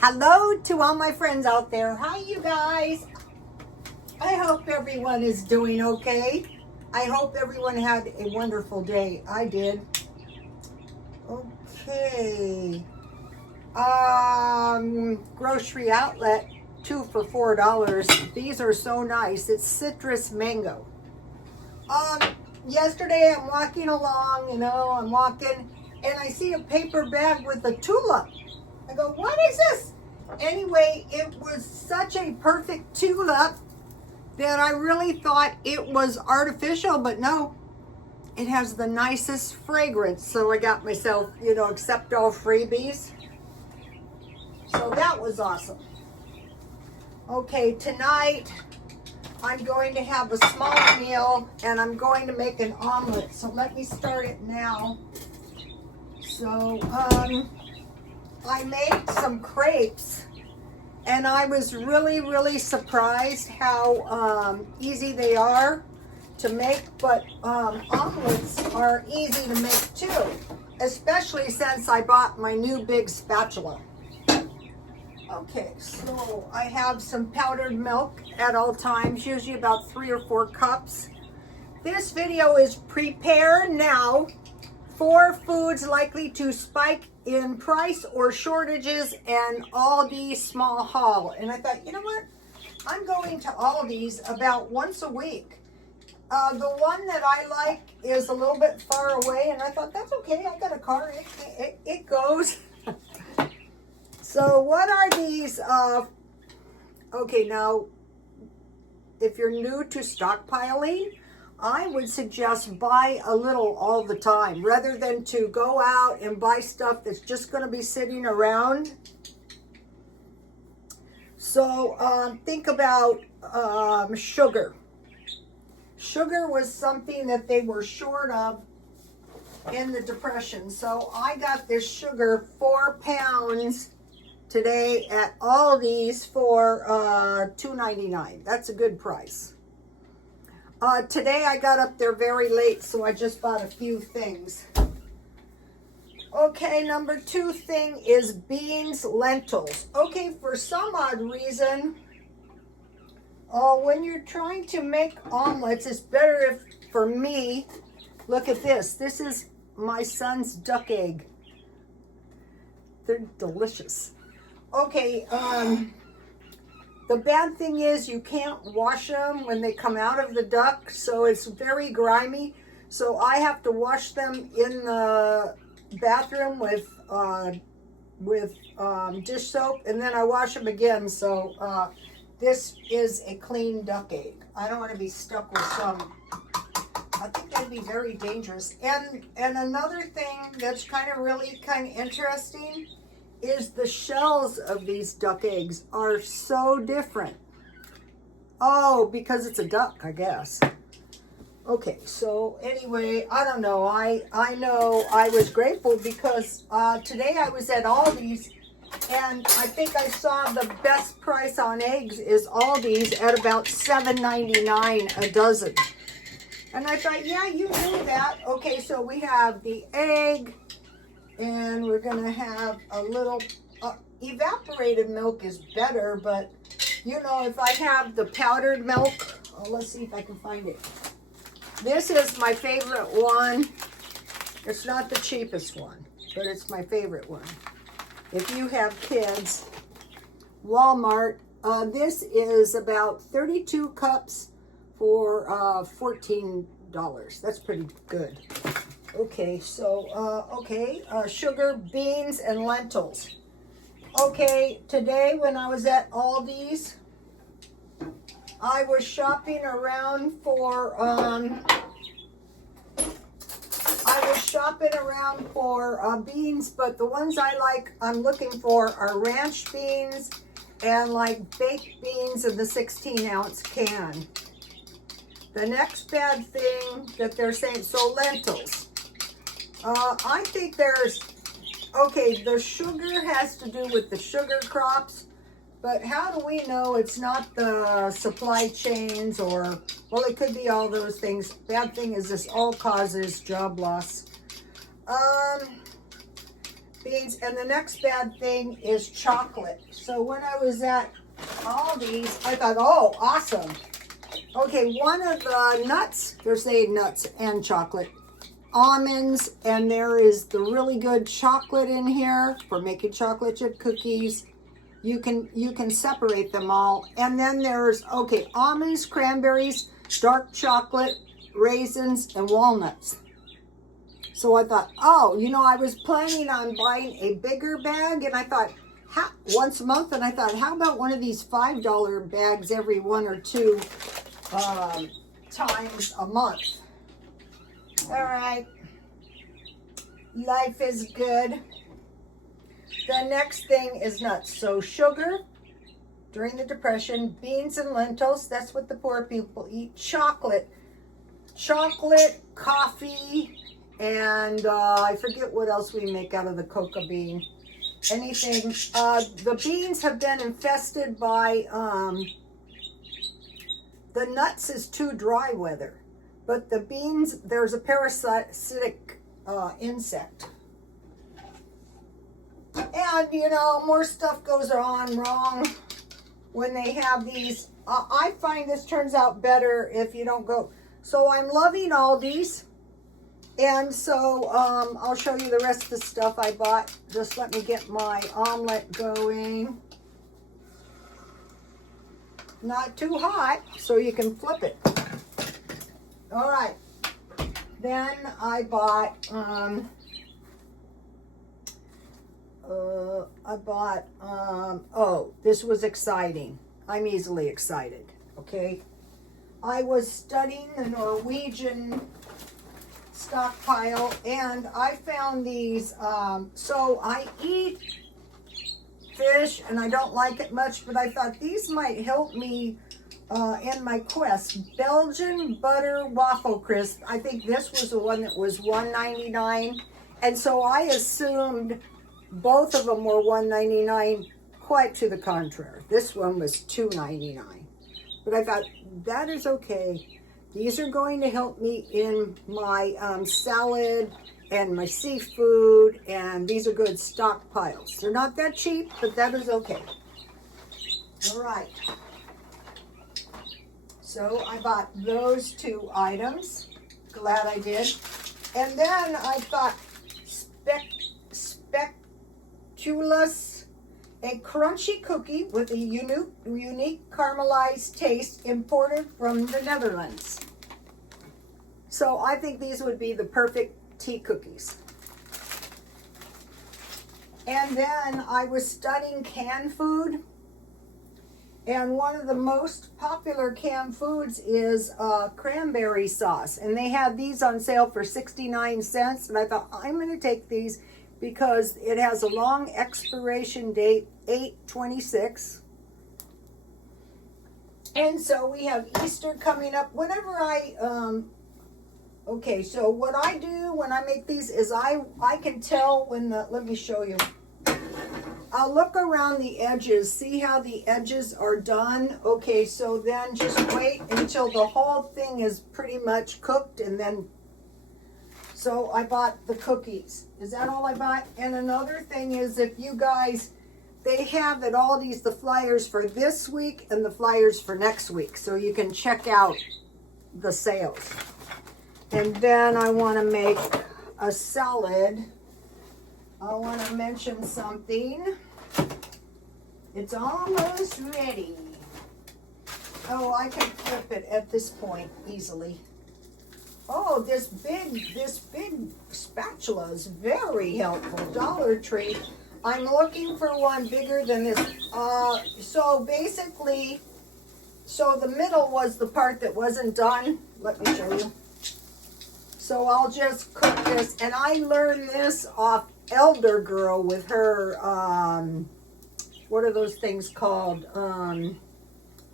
Hello to all my friends out there. Hi, you guys. I hope everyone is doing okay. I hope everyone had a wonderful day. I did. Okay. Grocery outlet, 2 for $4. These are so nice. It's citrus mango. Yesterday I'm walking along, I'm walking, and I see a paper bag with a tulip. I go, what is this? Anyway, it was such a perfect tulip that I really thought it was artificial, but no, it has the nicest fragrance. So I got myself, accept all freebies. So that was awesome. Okay, tonight I'm going to have a small meal and I'm going to make an omelet. So let me start it now. So, I made some crepes and I was really surprised how easy they are to make, but omelets are easy to make too, especially since I bought my new big spatula. Okay, so I have some powdered milk at all times, usually about 3 or 4 cups. This video is prepare now for foods likely to spike in price or shortages and Aldi small haul. And I thought, you know what? I'm going to Aldi's about once a week. The one that I like is a little bit far away, and I thought, that's okay. I got a car. It goes. So what are these? Okay, now, if you're new to stockpiling, I would suggest buy a little all the time rather than to go out and buy stuff that's just going to be sitting around. So think about sugar. Sugar was something that they were short of in the Depression. So I got this sugar, 4 pounds today at Aldi's for $2.99. That's a good price. Today I got up there very late, so I just bought a few things. Okay, number 2 thing is beans, lentils. Okay, for some odd reason, when you're trying to make omelets, it's better if, for me, look at this. This is my son's duck egg. They're delicious. Okay, the bad thing is you can't wash them when they come out of the duck, so it's very grimy. So I have to wash them in the bathroom with dish soap, and then I wash them again. So this is a clean duck egg. I don't want to be stuck with some. I think that'd be very dangerous. And another thing that's kind of interesting is the shells of these duck eggs are so different. Oh, because it's a duck, I guess. Okay, so anyway, I don't know. I know I was grateful because today I was at Aldi's and I think I saw the best price on eggs is Aldi's at about $7.99 a dozen. And I thought, yeah, you knew that. Okay, so we have the egg, and we're going to have a little, evaporated milk is better, but, if I have the powdered milk, let's see if I can find it. This is my favorite one. It's not the cheapest one, but it's my favorite one. If you have kids, Walmart, this is about 32 cups for $14. That's pretty good. Okay, so, sugar, beans, and lentils. Okay, today when I was at Aldi's, I was shopping around for, beans, but the ones I'm looking for are ranch beans and baked beans in the 16-ounce can. The next bad thing that they're saying, so lentils. I think the sugar has to do with the sugar crops, but how do we know it's not the supply chains or, well, it could be all those things. Bad thing is this all causes job loss. beans. And the next bad thing is chocolate. So when I was at Aldi's, I thought, oh, awesome. Okay, one of the nuts, there's nuts and chocolate. Almonds, and there is the really good chocolate in here for making chocolate chip cookies. You can separate them all. And then there's, okay, almonds, cranberries, dark chocolate, raisins, and walnuts. So I thought, oh, you know, I was planning on buying a bigger bag, and I thought, once a month, and I thought, how about one of these $5 bags every 1 or 2 times a month? All right, life is good. The next thing is nuts. So sugar during the Depression, beans and lentils, that's what the poor people eat. Chocolate, coffee, and I forget what else we make out of the cocoa bean. Anything. The beans have been infested by, the nuts is too dry weather. But the beans, there's a parasitic insect. And, you know, more stuff goes on wrong when they have these. I find this turns out better if you don't go. So I'm loving Aldi's. And so I'll show you the rest of the stuff I bought. Just let me get my omelet going. Not too hot, so you can flip it. All right, then I bought, oh, this was exciting. I'm easily excited, okay? I was studying the Norwegian stockpile, and I found these, so I eat fish, and I don't like it much, but I thought these might help me in my quest. Belgian butter waffle crisp. I think this was the one that was $1.99, and so I assumed both of them were $1.99. Quite to the contrary. This one was $2.99, but I thought that is okay. These are going to help me in my salad and my seafood, and these are good stockpiles. They're not that cheap, but that is okay. All right. So I bought those 2 items. Glad I did. And then I thought Spectulus, a crunchy cookie with a unique caramelized taste imported from the Netherlands. So I think these would be the perfect tea cookies. And then I was studying canned food. And one of the most popular canned foods is cranberry sauce. And they had these on sale for 69 cents. And I thought, I'm going to take these because it has a long expiration date, 8/26. And so we have Easter coming up. Whenever okay, so what I do when I make these is I can tell when let me show you. I'll look around the edges, see how the edges are done. Okay, so then just wait until the whole thing is pretty much cooked, and then, so I bought the cookies. Is that all I bought? And another thing is, if you guys, they have at Aldi's the flyers for this week and the flyers for next week, so you can check out the sales. And then I want to make a salad. I want to mention something. It's almost ready. Oh, I can flip it at this point easily. Oh, this big spatula is very helpful. Dollar Tree. I'm looking for one bigger than this. So basically, so the middle was the part that wasn't done. Let me show you. So I'll just cook this, and I learned this off Elder Girl with her, what are those things called?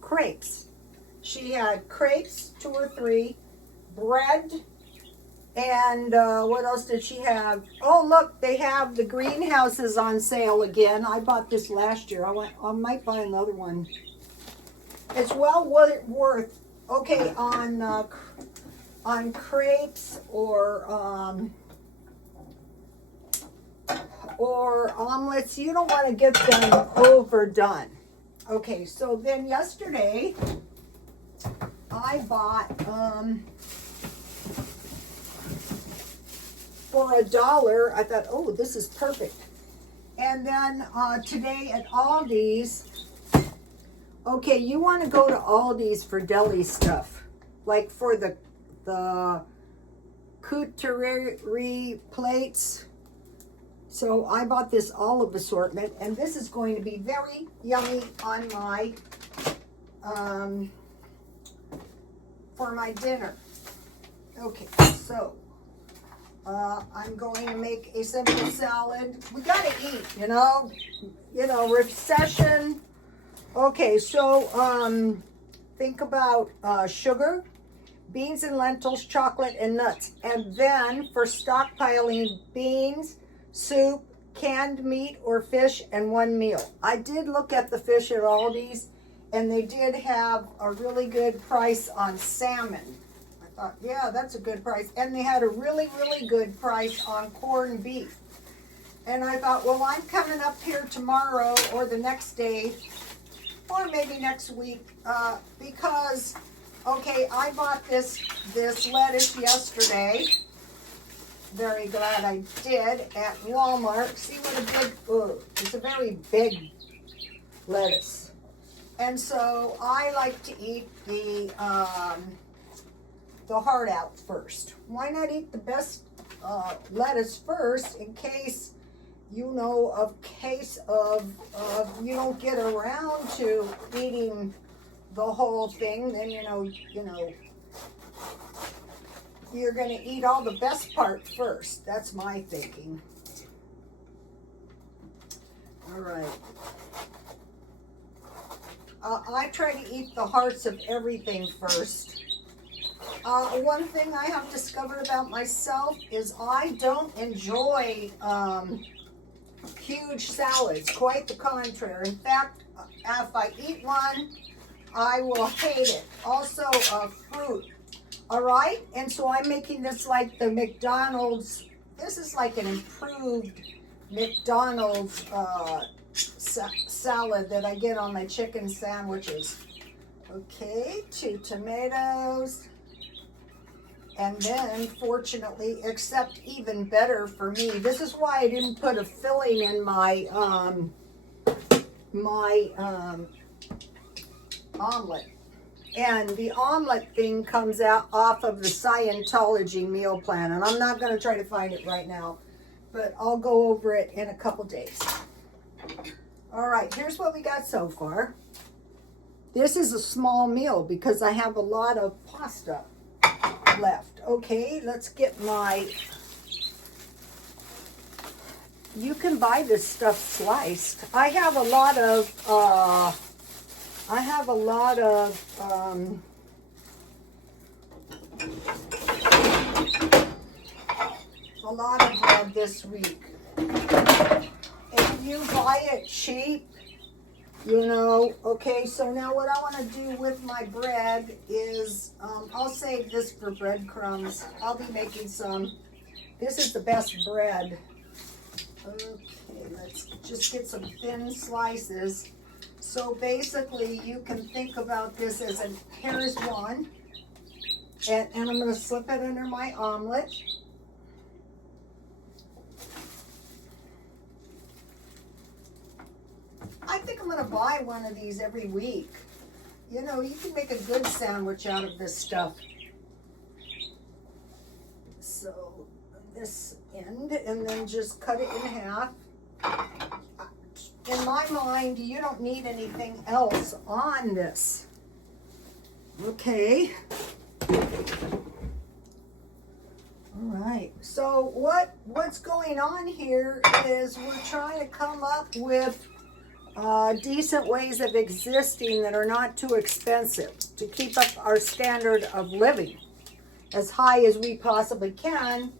Crepes. She had crepes, 2 or 3, bread, and what else did she have? Oh, look, they have the greenhouses on sale again. I bought this last year. I might buy another one. It's well worth. Okay, on crepes or or omelets, you don't want to get them overdone. Okay, so then yesterday I bought for $1. I thought, oh, this is perfect. And then today at Aldi's, okay, you want to go to Aldi's for deli stuff, like for the couture plates. So I bought this olive assortment, and this is going to be very yummy on my for my dinner. Okay, so I'm going to make a simple salad. We gotta eat, you know, recession. Okay, so think about sugar, beans and lentils, chocolate and nuts. And then for stockpiling, beans, soup, canned meat or fish, and 1 meal. I did look at the fish at Aldi's, and they did have a really good price on salmon. I thought, yeah, that's a good price. And they had a really, really good price on corned beef. And I thought, well, I'm coming up here tomorrow or the next day, or maybe next week, because, okay, I bought this lettuce yesterday. Very glad I did at Walmart. See what a big, it's a very big lettuce. And so I like to eat the heart out first. Why not eat the best lettuce first in case, you know, you don't get around to eating the whole thing, then you know, you're going to eat all the best part first. That's my thinking. All right. I try to eat the hearts of everything first. One thing I have discovered about myself is I don't enjoy huge salads. Quite the contrary. In fact, if I eat one, I will hate it. Also, fruit. All right, and so I'm making this like the McDonald's. This is like an improved McDonald's salad that I get on my chicken sandwiches. Okay, 2 tomatoes. And then, fortunately, except even better for me, this is why I didn't put a filling in my omelet. And the omelet thing comes out off of the Scientology meal plan. And I'm not going to try to find it right now, but I'll go over it in a couple days. All right, here's what we got so far. This is a small meal because I have a lot of pasta left. Okay, let's get my... You can buy this stuff sliced. I have a lot of bread this week. If you buy it cheap, you know, okay, so now what I want to do with my bread is, I'll save this for breadcrumbs. I'll be making some. This is the best bread. Okay, let's just get some thin slices. So basically, you can think about this as here's one. And I'm going to slip it under my omelet. I think I'm going to buy one of these every week. You know, you can make a good sandwich out of this stuff. So, this end, and then just cut it in half. In my mind, you don't need anything else on this. Okay. All right. So, what's going on here is we're trying to come up with decent ways of existing that are not too expensive to keep up our standard of living as high as we possibly can,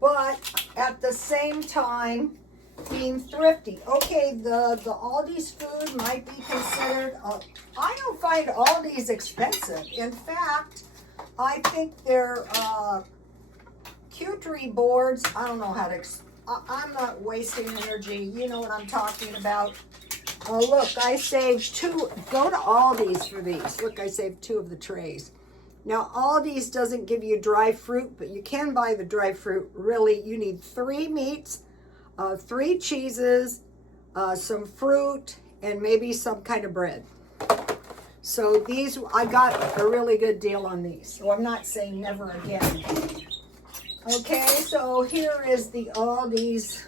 but at the same time being thrifty. Okay, the Aldi's food might be considered, I don't find Aldi's expensive. In fact, I think their charcuterie boards, I don't know how to I'm not wasting energy. You know what I'm talking about. Oh, look, I saved 2. Go to Aldi's for these. Look, I saved 2 of the trays. Now, Aldi's doesn't give you dry fruit, but you can buy the dry fruit. Really, you need 3 meats, 3 cheeses, some fruit, and maybe some kind of bread. So these, I got a really good deal on these. So I'm not saying never again. Okay, so here is the Aldi's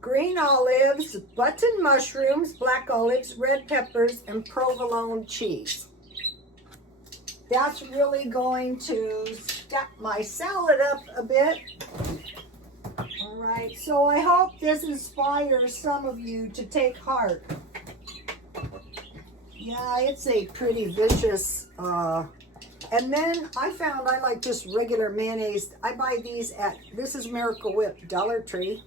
green olives, button mushrooms, black olives, red peppers, and provolone cheese. That's really going to step my salad up a bit. All right, so I hope this inspires some of you to take heart. Yeah, it's a pretty vicious, and then I found I like just regular mayonnaise. I buy these at, this is Miracle Whip, Dollar Tree.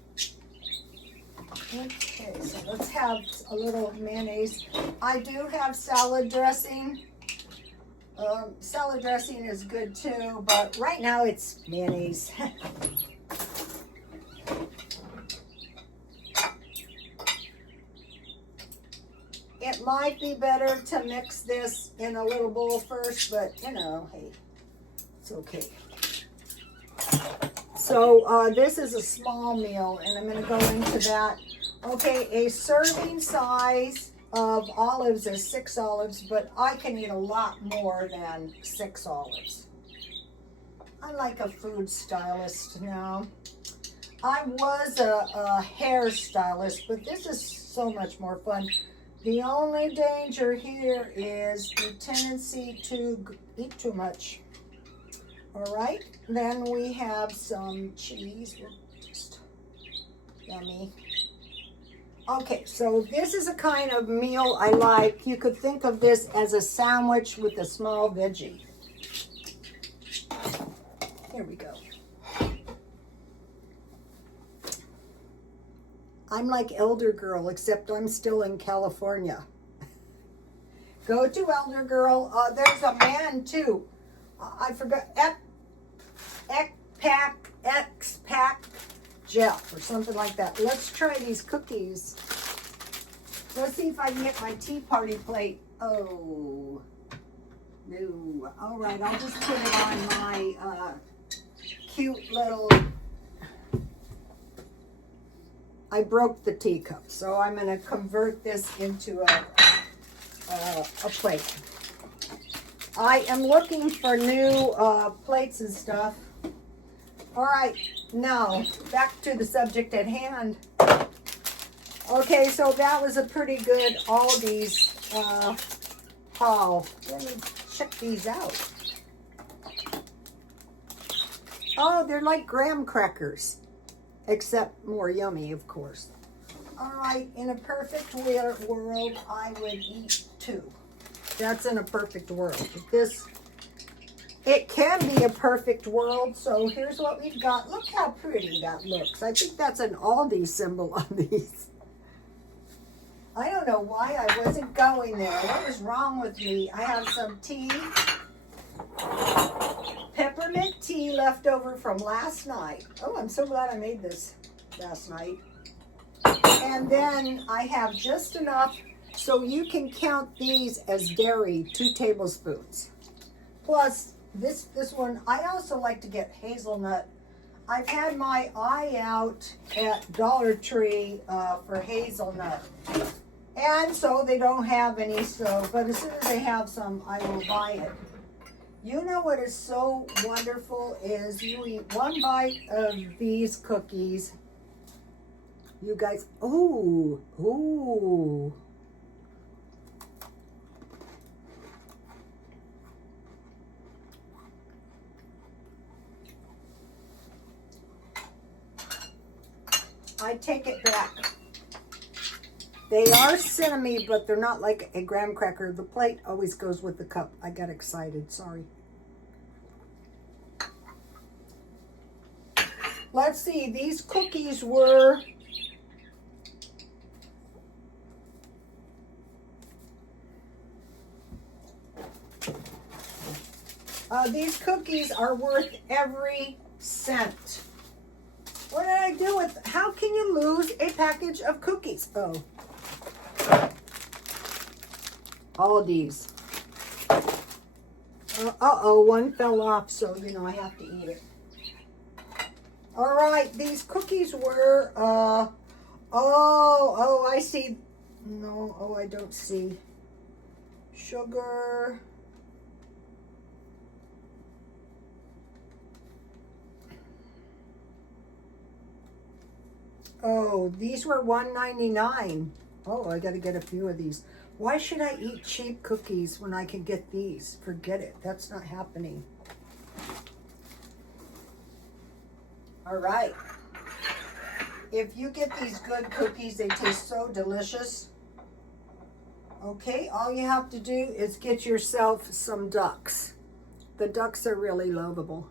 Okay, so let's have a little mayonnaise. I do have salad dressing. Salad dressing is good too, but right now it's mayonnaise. It might be better to mix this in a little bowl first, but you know, hey, it's okay. So this is a small meal, and I'm going to go into that. Okay, a serving size of olives is 6 olives, but I can eat a lot more than 6 olives. I'm like a food stylist now. I was a hairstylist, but this is so much more fun. The only danger here is the tendency to eat too much. All right, then we have some cheese. Just yummy. Okay, so this is a kind of meal I like. You could think of this as a sandwich with a small veggie. Here we go. I'm like Elder Girl, except I'm still in California. Go to Elder Girl. There's a man too. I forgot. X-Pack Jeff or something like that. Let's try these cookies. Let's see if I can get my tea party plate. Oh, no. All right, I'll just put it on my cute little... I broke the teacup, so I'm going to convert this into a plate. I am looking for new plates and stuff. All right, now back to the subject at hand. Okay, so that was a pretty good Aldi's haul. Let me check these out. Oh, they're like graham crackers. Except more yummy, of course. All right, in a perfect world, I would eat 2. That's in a perfect world. It can be a perfect world, so here's what we've got. Look how pretty that looks. I think that's an Aldi symbol on these. I don't know why I wasn't going there. What was wrong with me? I have some tea. Peppermint tea left over from last night. Oh, I'm so glad I made this last night. And then I have just enough so you can count these as dairy, 2 tablespoons. Plus this one, I also like to get hazelnut. I've had my eye out at Dollar Tree for hazelnut. And so they don't have any, but as soon as they have some, I will buy it. You know what is so wonderful is you eat 1 bite of these cookies. You guys, ooh. I take it back. They are cinnamon, but they're not like a graham cracker. The plate always goes with the cup. I got excited, sorry. Let's see, these cookies were... these cookies are worth every cent. What did I I do with, how can you lose a package of cookies? Oh. Aldi's. Uh-oh, one fell off, so, you know, I have to eat it. All right, these cookies were, oh, I see. No, oh, I don't see. Sugar. Oh, these were $1.99. Oh, I got to get a few of these. Why should I eat cheap cookies when I can get these? Forget it. That's not happening. All right. If you get these good cookies, they taste so delicious. Okay, all you have to do is get yourself some ducks. The ducks are really lovable.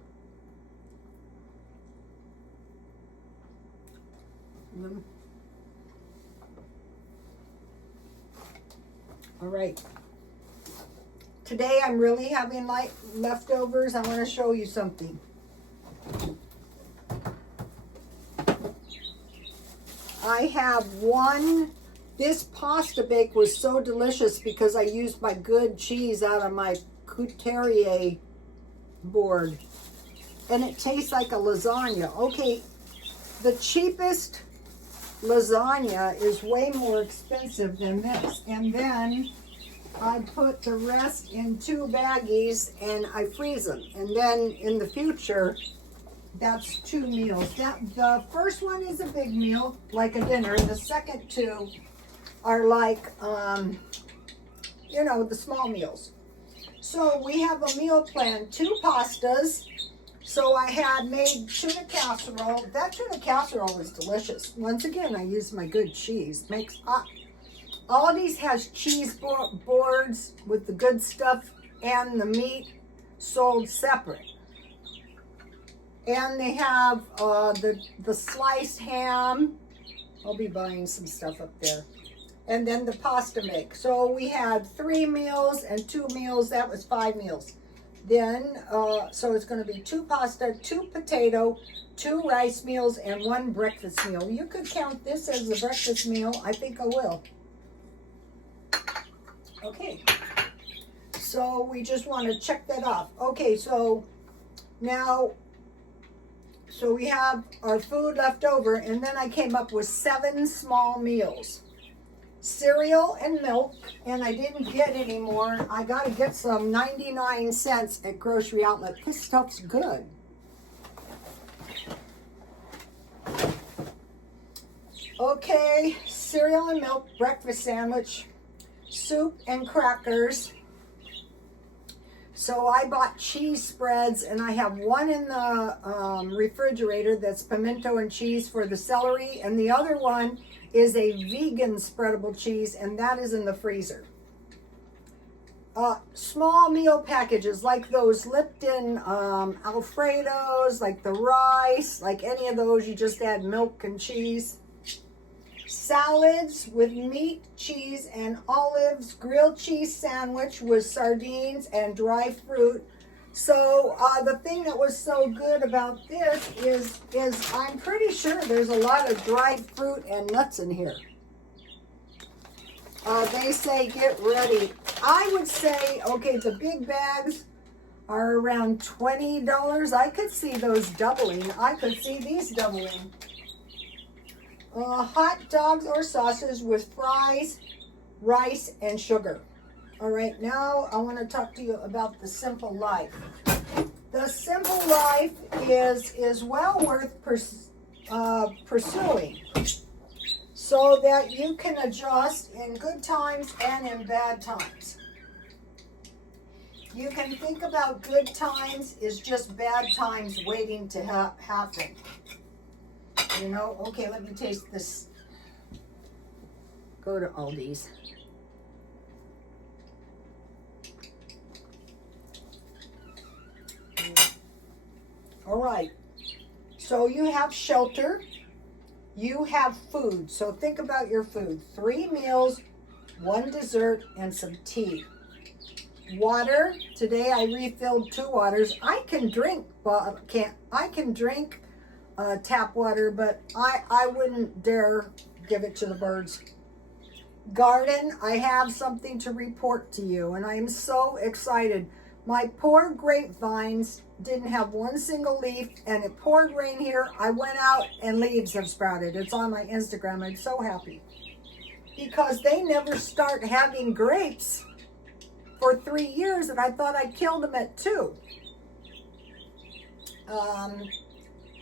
All right. Today I'm really having light leftovers. I want to show you something. I have one. This pasta bake was so delicious because I used my good cheese out of my Couturier board. And it tastes like a lasagna. Okay, the cheapest lasagna is way more expensive than this. And then I put the rest in 2 baggies and I freeze them. And then in the future, that's 2 meals. The first one is a big meal, like a dinner. The second 2 are like, you know, the small meals. So we have a meal plan, 2 pastas. So I had made tuna casserole. That tuna casserole was delicious. Once again, I used my good cheese. Aldi's has cheese boards with the good stuff and the meat sold separate. And they have the sliced ham. I'll be buying some stuff up there. And then the pasta mix. So we had 3 meals and 2 meals. That was 5 meals. Then, so it's going to be 2 pasta, 2 potato, 2 rice meals, and 1 breakfast meal. You could count this as a breakfast meal. I think I will. Okay. So we just want to check that off. Okay, so now, so we have our food left over, and then I came up with 7 small meals. Cereal and milk, and I didn't get any more. I got to get some 99 cents at Grocery Outlet. This stuff's good. Okay, cereal and milk, breakfast sandwich, soup and crackers. So I bought cheese spreads, and I have one in the refrigerator that's pimento and cheese for the celery, and the other one is a vegan spreadable cheese, and that is in the freezer. Small meal packages like those Lipton Alfredos, like the rice, like any of those, you just add milk and cheese. Salads with meat, cheese, and olives. Grilled cheese sandwich with sardines and dry fruit. So the thing that was so good about this is I'm pretty sure there's a lot of dried fruit and nuts in here. They say get ready. I would say, okay, the big bags are around $20. I could see those doubling. I could see these doubling. Hot dogs or sausages with fries, rice, and sugar. All right, now I want to talk to you about the simple life. The simple life is well worth pursuing so that you can adjust in good times and in bad times. You can think about good times is just bad times waiting to happen. You know, okay, let me taste this. Go to Aldi's. All right, so you have shelter, you have food. So think about your food. 3 meals, 1 dessert, and some tea. Water, today I refilled 2 waters. I can drink tap water, but I wouldn't dare give it to the birds. Garden, I have something to report to you, and I am so excited. My poor grapevines didn't have one single leaf, and it poured rain here. I went out and leaves have sprouted. It's on my Instagram. I'm so happy because they never start having grapes for 3 years, and I thought I killed them at 2.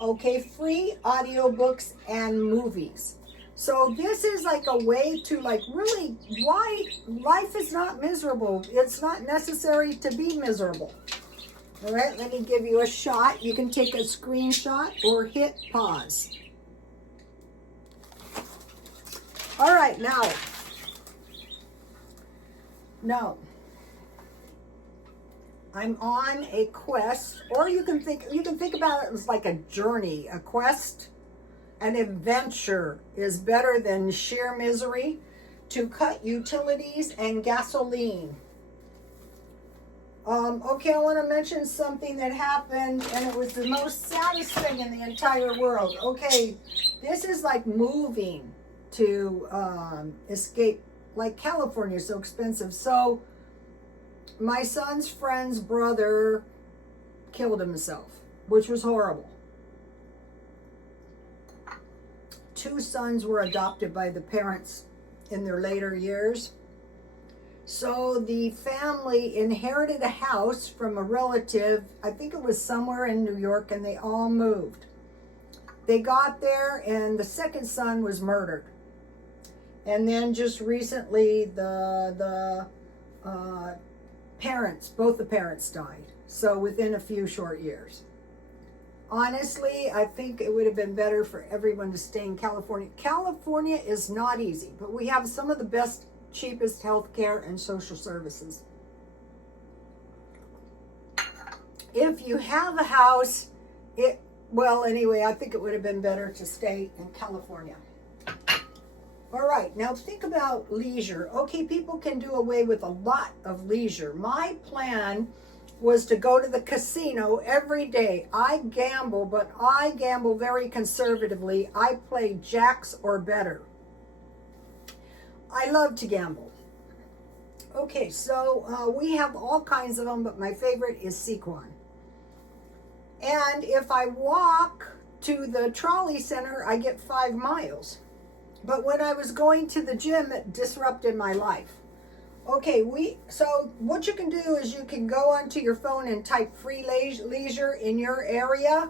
Okay, free audiobooks and movies. So this is like a way to like really why life is not miserable. It's not necessary to be miserable. All right, let me give you a shot. You can take a screenshot or hit pause. All right, now I'm on a quest, or you can think about it as like a journey, a quest. An adventure is better than sheer misery. To cut utilities and gasoline. Okay, I want to mention something that happened, and it was the most saddest thing in the entire world. Okay, this is like moving to escape. Like California is so expensive. So my son's friend's brother killed himself, which was horrible. 2 sons were adopted by the parents in their later years. So the family inherited a house from a relative. I think it was somewhere in New York, and they all moved. They got there, and the second son was murdered. And then just recently, the parents, both the parents died. So within a few short years. Honestly, I think it would have been better for everyone to stay in California. California is not easy, but we have some of the best, cheapest health care and social services. If you have a house, anyway, I think it would have been better to stay in California. All right, now think about leisure. Okay, people can do away with a lot of leisure. My plan was to go to the casino every day. I gamble, but I gamble very conservatively. I play jacks or better. I love to gamble. Okay, so we have all kinds of them, but my favorite is Sequan. And if I walk to the trolley center, I get 5 miles. But when I was going to the gym, it disrupted my life. Okay, so what you can do is you can go onto your phone and type free leisure in your area.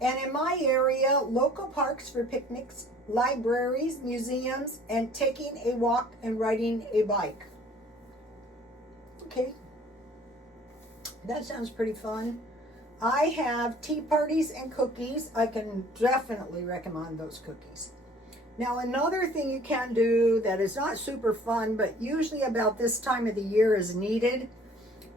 And in my area, local parks for picnics, libraries, museums, and taking a walk and riding a bike. Okay, that sounds pretty fun. I have tea parties and cookies. I can definitely recommend those cookies. Now, another thing you can do that is not super fun, but usually about this time of the year is needed,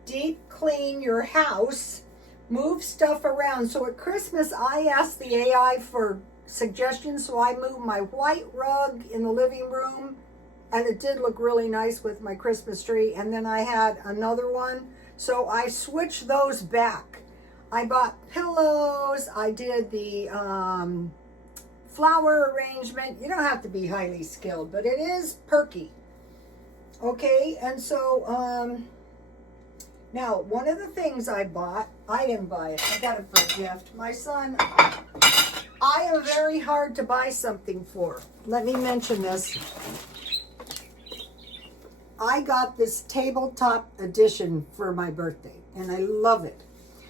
deep clean your house, move stuff around. So at Christmas, I asked the AI for suggestions, so I moved my white rug in the living room, and it did look really nice with my Christmas tree. And then I had another one, so I switched those back. I bought pillows, I did the flower arrangement. You don't have to be highly skilled, but it is perky. Okay, and so now one of the things I bought, I didn't buy it, I got it for a gift. My son, I am very hard to buy something for. Let me mention this. I got this tabletop edition for my birthday, and I love it.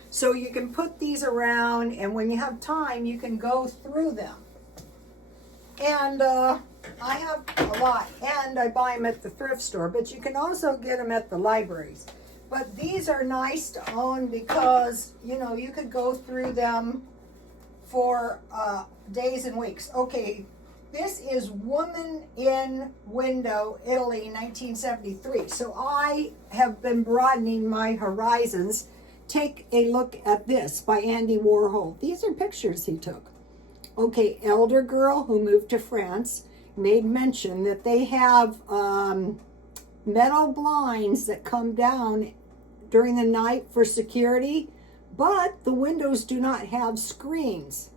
So you can put these around, and when you have time, you can go through them. And I have a lot, and I buy them at the thrift store, but you can also get them at the libraries. But these are nice to own because, you know, you could go through them for days and weeks. Okay, this is Woman in Window, Italy, 1973. So I have been broadening my horizons. Take a look at this by Andy Warhol. These are pictures he took. Okay, elder girl who moved to France made mention that they have metal blinds that come down during the night for security, but the windows do not have screens.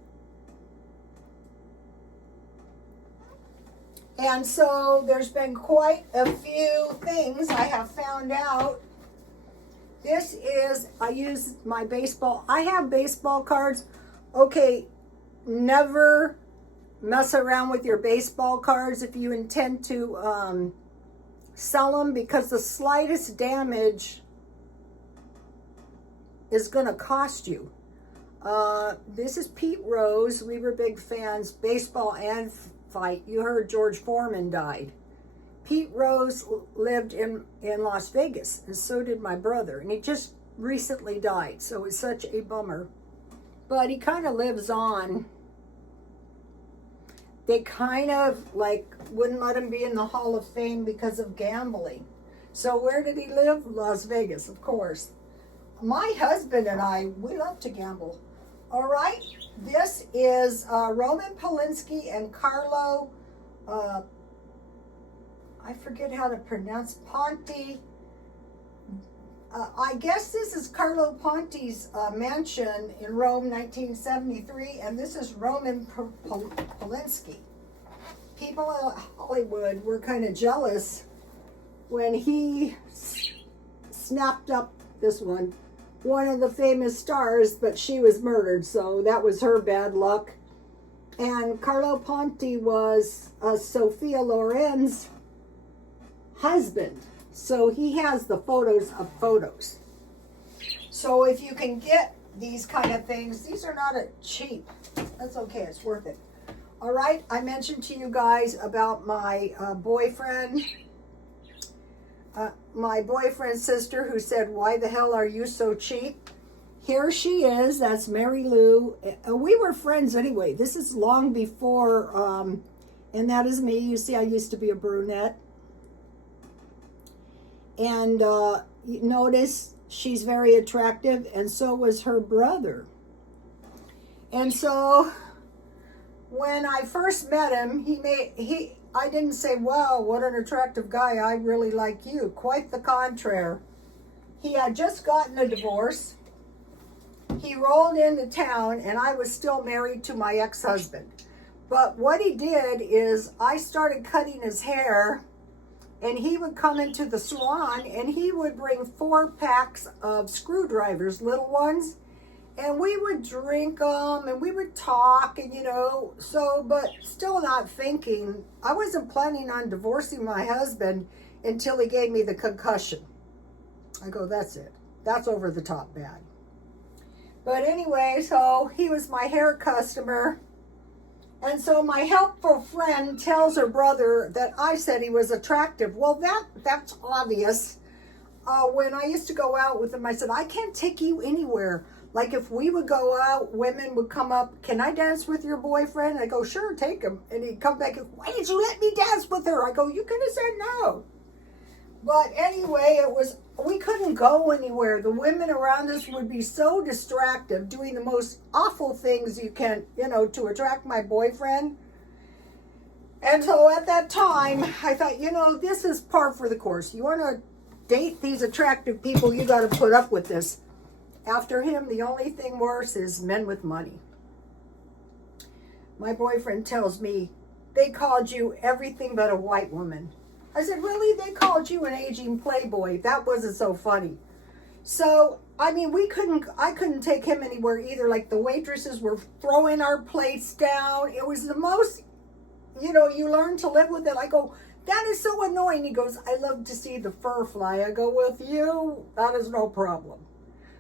And so there's been quite a few things I have found out. This is, I use my baseball, I have baseball cards. Okay, never mess around with your baseball cards if you intend to sell them, because the slightest damage is going to cost you. This is Pete Rose. We were big fans, baseball and fight. You heard George Foreman died. Pete Rose lived in Las Vegas, and so did my brother, and he just recently died, so it's such a bummer. But he kind of lives on. They kind of like wouldn't let him be in the Hall of Fame because of gambling. So where did he live? Las Vegas, of course. My husband and I, we love to gamble. All right, this is Roman Polanski and Carlo, I forget how to pronounce, Ponti. I guess this is Carlo Ponti's mansion in Rome, 1973, and this is Roman Polanski. People in Hollywood were kind of jealous when he snapped up this one of the famous stars, but she was murdered, so that was her bad luck. And Carlo Ponti was Sophia Loren's husband, so he has the photos of photos. So if you can get these kind of things, these are not cheap. That's okay, it's worth it. All right, I mentioned to you guys about my boyfriend. My boyfriend's sister who said, "Why the hell are you so cheap?" Here she is. That's Mary Lou. We were friends anyway. This is long before, and that is me. You see, I used to be a brunette. And you notice she's very attractive, and so was her brother. And so when I first met him, I didn't say, "Wow, what an attractive guy. I really like you." Quite the contrary. He had just gotten a divorce. He rolled into town, and I was still married to my ex-husband. But what he did is I started cutting his hair, and he would come into the salon, and he would bring 4 packs of screwdrivers, little ones, and we would drink them, and we would talk, and but still not thinking. I wasn't planning on divorcing my husband until he gave me the concussion. I go, that's it. That's over the top bad. But anyway, so he was my hair customer. And so my helpful friend tells her brother that I said he was attractive. Well, that's obvious. When I used to go out with him, I said, "I can't take you anywhere. Like if we would go out, women would come up, 'Can I dance with your boyfriend?' I go, 'Sure, take him.' And he'd come back and, 'Why did you let me dance with her?' I go, 'You could have said no.' But anyway, we couldn't go anywhere. The women around us would be so distracted, doing the most awful things you can, to attract my boyfriend. And so at that time, I thought, this is par for the course. You want to date these attractive people, you got to put up with this. After him, the only thing worse is men with money. My boyfriend tells me, "They called you everything but a white woman." I said, "Really? They called you an aging playboy." That wasn't so funny. So, I couldn't take him anywhere either. Like the waitresses were throwing our plates down. It was the most, you learn to live with it. I go, "That is so annoying." He goes, "I love to see the fur fly." I go, "With you, that is no problem."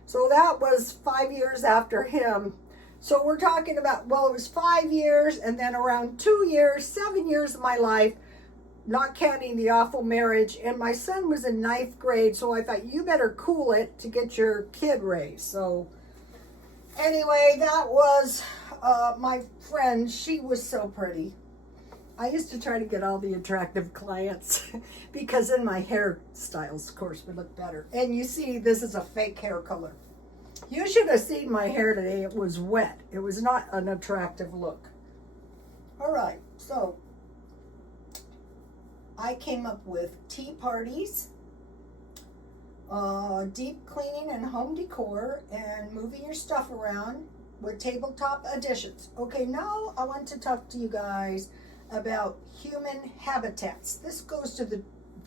So that was 5 years after him. So we're talking about, it was 5 years, and then around 2 years, 7 years of my life, not counting the awful marriage. And my son was in 9th grade, so I thought, you better cool it to get your kid raised. So anyway, that was my friend. She was so pretty. I used to try to get all the attractive clients because then my hairstyles, of course, would look better. And you see, this is a fake hair color. You should have seen my hair today. It was wet. It was not an attractive look. All right, so I came up with tea parties, deep cleaning and home decor, and moving your stuff around with tabletop additions. Okay, now I want to talk to you guys about human habitats. This goes to the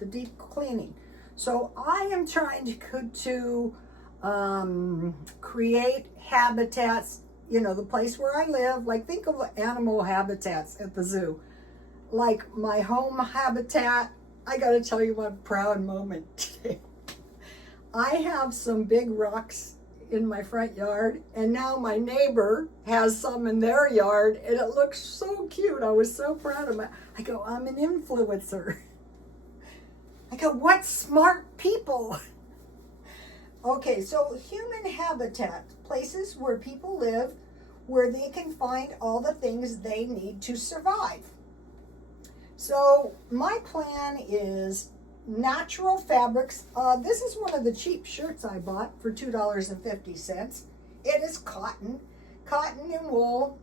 deep cleaning. So I am trying to create habitats, you know, the place where I live. Like, think of animal habitats at the zoo. Like my home habitat, I gotta tell you one proud moment today. I have some big rocks in my front yard, and now my neighbor has some in their yard, and it looks so cute. I was so proud of I go, I'm an influencer. I go, what smart people. Okay, so human habitat, places where people live, where they can find all the things they need to survive. So my plan is natural fabrics. This is one of the cheap shirts I bought for $2.50. It is cotton and wool,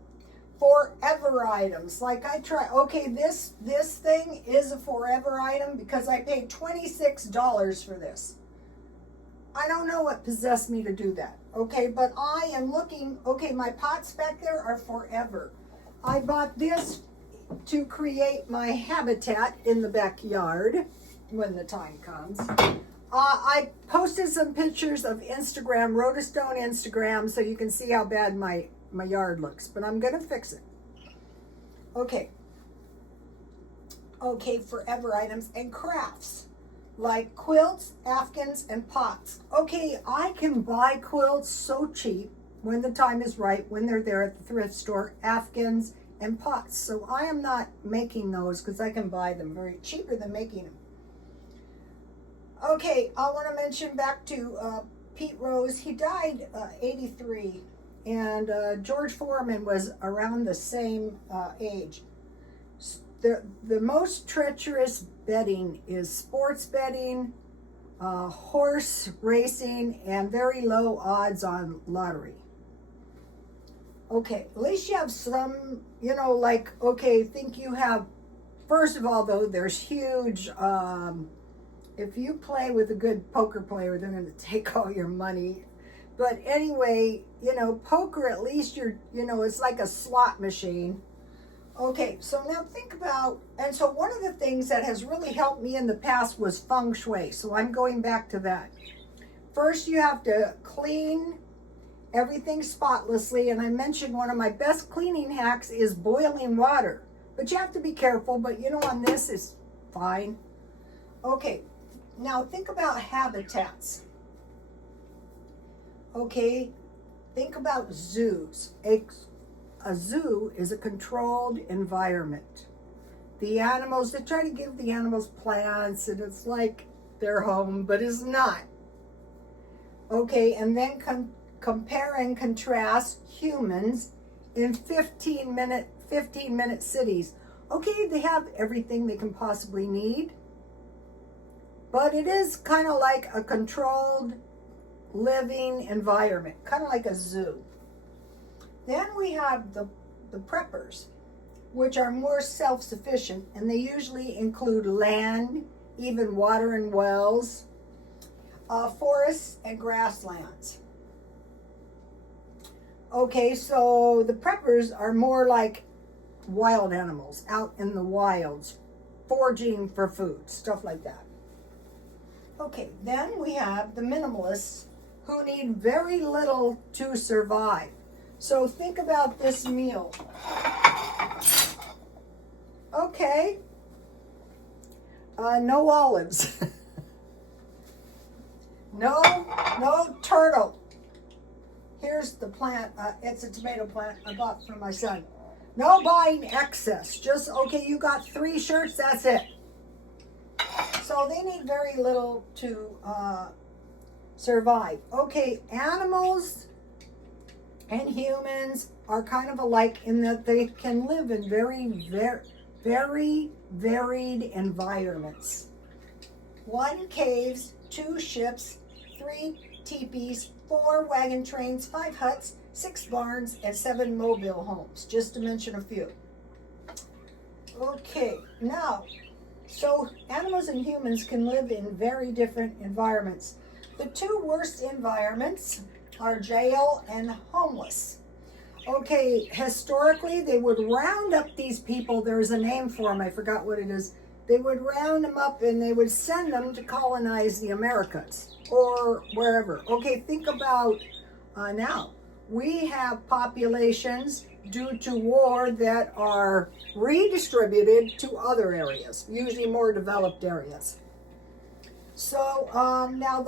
forever items. Like I try, okay, this thing is a forever item because I paid $26 for this. I don't know what possessed me to do that, okay, but I am looking, okay, my pots back there are forever. I bought this to create my habitat in the backyard when the time comes. I posted some pictures of Instagram, Rotostone Instagram, so you can see how bad my yard looks, but I'm gonna fix it. Okay, forever items and crafts, like quilts, afghans, and pots. Okay, I can buy quilts so cheap when the time is right, when they're there at the thrift store, afghans and pots. So I am not making those because I can buy them very cheaper than making them. Okay, I want to mention back to Pete Rose. He died 83, and George Foreman was around the same age. The most treacherous betting is sports betting, horse racing, and very low odds on lottery. Okay, at least you have some, you know, like, okay, think you have, first of all, though, there's huge, if you play with a good poker player, they're going to take all your money. But anyway, you know, poker, at least you're, you know, it's like a slot machine. Okay, so now think about, and so one of the things that has really helped me in the past was feng shui. So I'm going back to that. First, you have to clean everything spotlessly. And I mentioned one of my best cleaning hacks is boiling water. But you have to be careful, but you know, on this is fine. Okay, now think about habitats. Okay, think about zoos. A zoo is a controlled environment. The animals, they try to give the animals plants and it's like their home, but it's not. Okay, and then compare and contrast humans in 15-minute cities. Okay, they have everything they can possibly need, but it is kind of like a controlled living environment, kind of like a zoo. Then we have the preppers, which are more self-sufficient, and they usually include land, even water and wells, forests and grasslands. Okay, so the preppers are more like wild animals out in the wilds, foraging for food, stuff like that. Okay, then we have the minimalists who need very little to survive. So think about this meal. Okay, no olives. no turtle. Here's the plant. It's a tomato plant I bought for my son. No buying excess. Just, okay, you got 3 shirts, that's it. So they need very little to survive. Okay, animals and humans are kind of alike in that they can live in very varied environments. 1 caves, 2 ships, 3 teepees, 4 wagon trains, 5 huts, 6 barns, and 7 mobile homes, just to mention a few. Okay, now, so animals and humans can live in very different environments. The 2 worst environments are jail and homeless. Okay, historically, they would round up these people. There's a name for them. I forgot what it is. They would round them up and they would send them to colonize the Americas or wherever. Okay, think about now. We have populations due to war that are redistributed to other areas, usually more developed areas. So now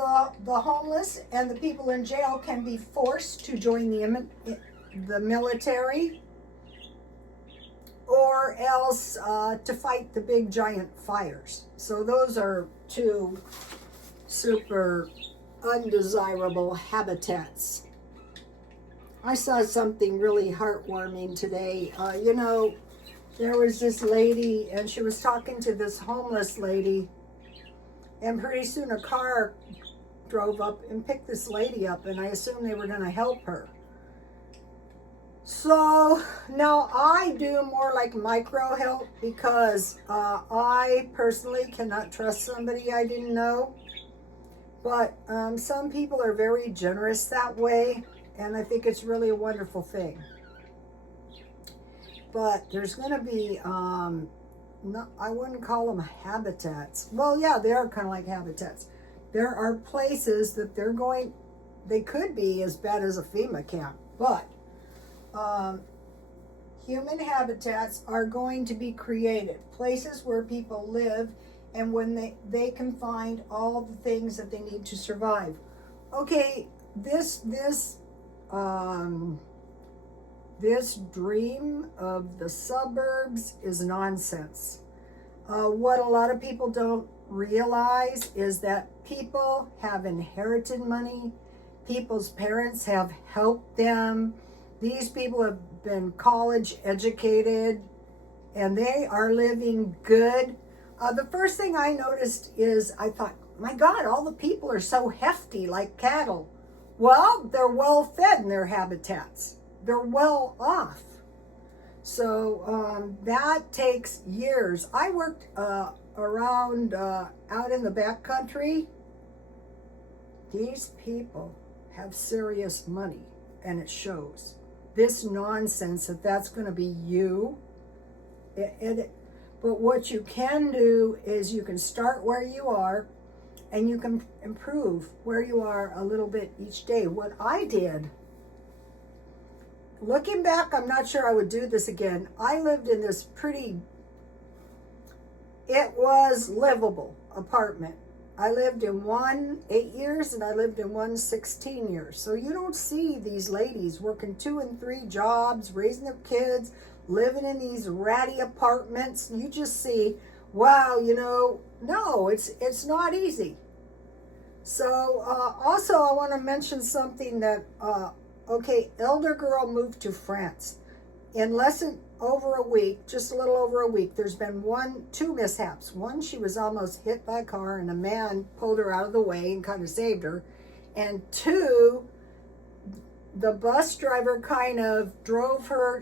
the homeless and the people in jail can be forced to join the military, or else to fight the big giant fires. So those are two super undesirable habitats. I saw something really heartwarming today. There was this lady and she was talking to this homeless lady, and pretty soon a car drove up and picked this lady up, and I assumed they were going to help her. So now I do more like micro help because I personally cannot trust somebody I didn't know. But some people are very generous that way, and I think it's really a wonderful thing. But there's going to be, no, I wouldn't call them habitats. Well, yeah, they are kind of like habitats. There are places that they could be as bad as a FEMA camp, but human habitats are going to be created, places where people live, and when they can find all the things that they need to survive. Okay, this dream of the suburbs is nonsense. What a lot of people don't realize is that people have inherited money. People's parents have helped them. These people have been college educated and they are living good. The first thing I noticed is I thought, my God, all the people are so hefty like cattle. Well, they're well fed in their habitats. They're well off. So that takes years. I worked around out in the back country. These people have serious money, and it shows. This nonsense that's going to be you. But what you can do is you can start where you are, and you can improve where you are a little bit each day. What I did, looking back, I'm not sure I would do this again. I lived in this it was livable apartment. I lived in one 8 years and I lived in one 16 years. So you don't see these ladies working 2 and 3 jobs, raising their kids, living in these ratty apartments. You just see, wow, no, it's not easy. So also I want to mention something that, elder girl moved to France. In less than over a week, just a little over a week, there's been 2 mishaps. One, she was almost hit by a car and a man pulled her out of the way and kind of saved her. And 2, the bus driver kind of drove her,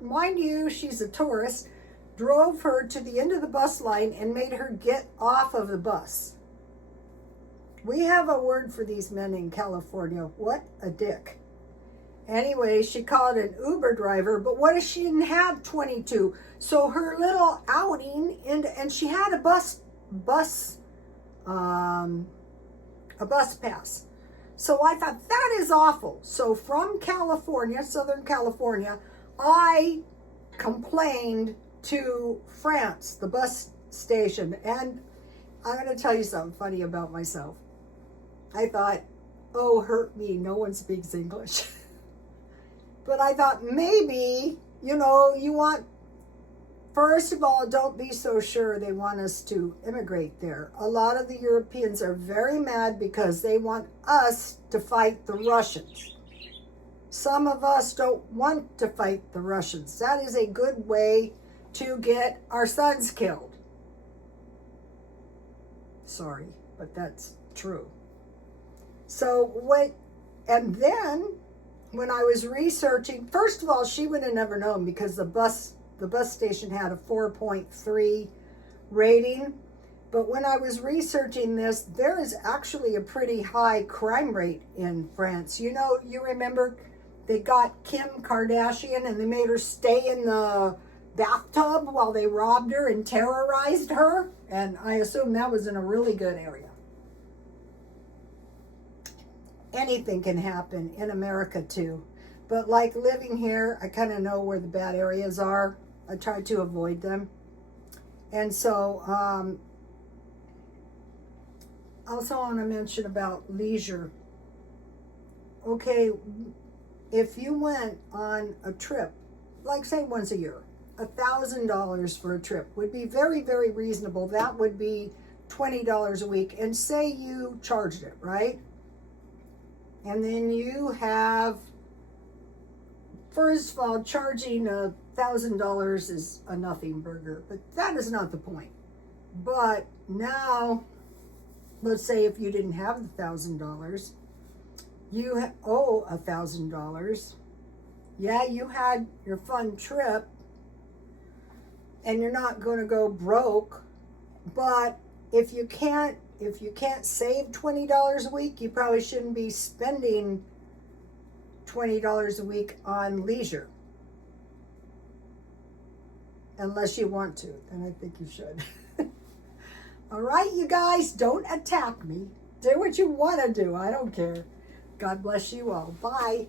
mind you, she's a tourist, drove her to the end of the bus line and made her get off of the bus. We have a word for these men in California. What a dick. Anyway, she called an Uber driver, but what if she didn't have 22? So her little outing, and she had a bus pass. So I thought, that is awful. So from California, Southern California, I complained to France, the bus station. And I'm going to tell you something funny about myself. I thought, oh, hurt me, no one speaks English. But I thought maybe, you want, first of all, don't be so sure they want us to immigrate there. A lot of the Europeans are very mad because they want us to fight the Russians. Some of us don't want to fight the Russians. That is a good way to get our sons killed. Sorry, but that's true. And then when I was researching, first of all, she would have never known because the bus station had a 4.3 rating. But when I was researching this, there is actually a pretty high crime rate in France. You remember they got Kim Kardashian and they made her stay in the bathtub while they robbed her and terrorized her. And I assume that was in a really good area. Anything can happen in America too. But like living here, I kind of know where the bad areas are. I try to avoid them. And so, also want to mention about leisure. Okay, if you went on a trip, like say once a year, $1,000 for a trip would be very, very reasonable. That would be $20 a week. And say you charged it, right? And then you have, first of all, charging $1,000 is a nothing burger, but that is not the point. But now, let's say if you didn't have the $1,000, you owe $1,000. Yeah, you had your fun trip, and you're not going to go broke. But if you can't save $20 a week, you probably shouldn't be spending $20 a week on leisure. Unless you want to, then I think you should. All right, you guys, don't attack me. Do what you want to do. I don't care. God bless you all. Bye.